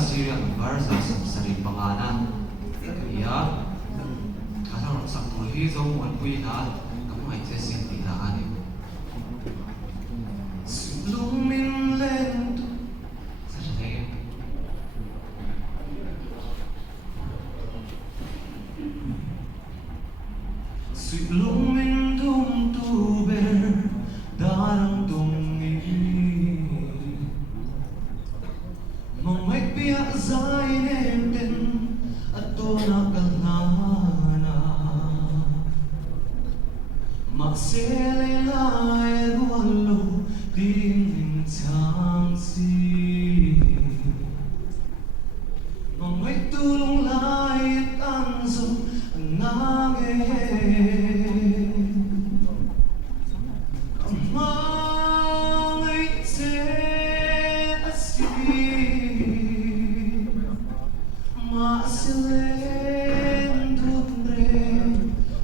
siyang versa sa sarili pangalan. Kaya, kasang sa kulhizong walpuy na kamay sesinti na anim. Sulong min lento sa siya. Sulong min dumtuber darang dungin Mamay piyak zainenden ato nakalana Makselelay walo ding tangsi Mamay tulong layit anso nangin Kamangay te asin Masilen dudre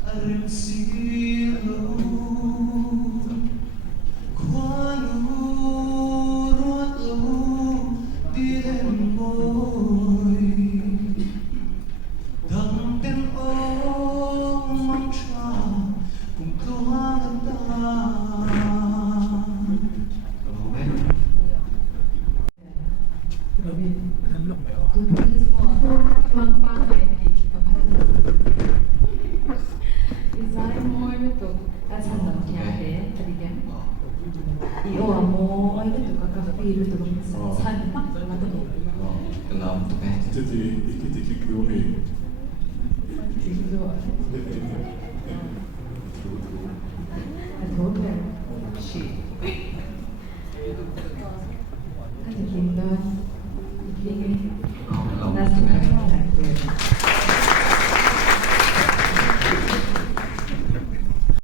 arim silo Kuanurot lo dilen moy Damten o mantra kung tuhangan ta Kenapa tuh kayak Jadi iki kilomi.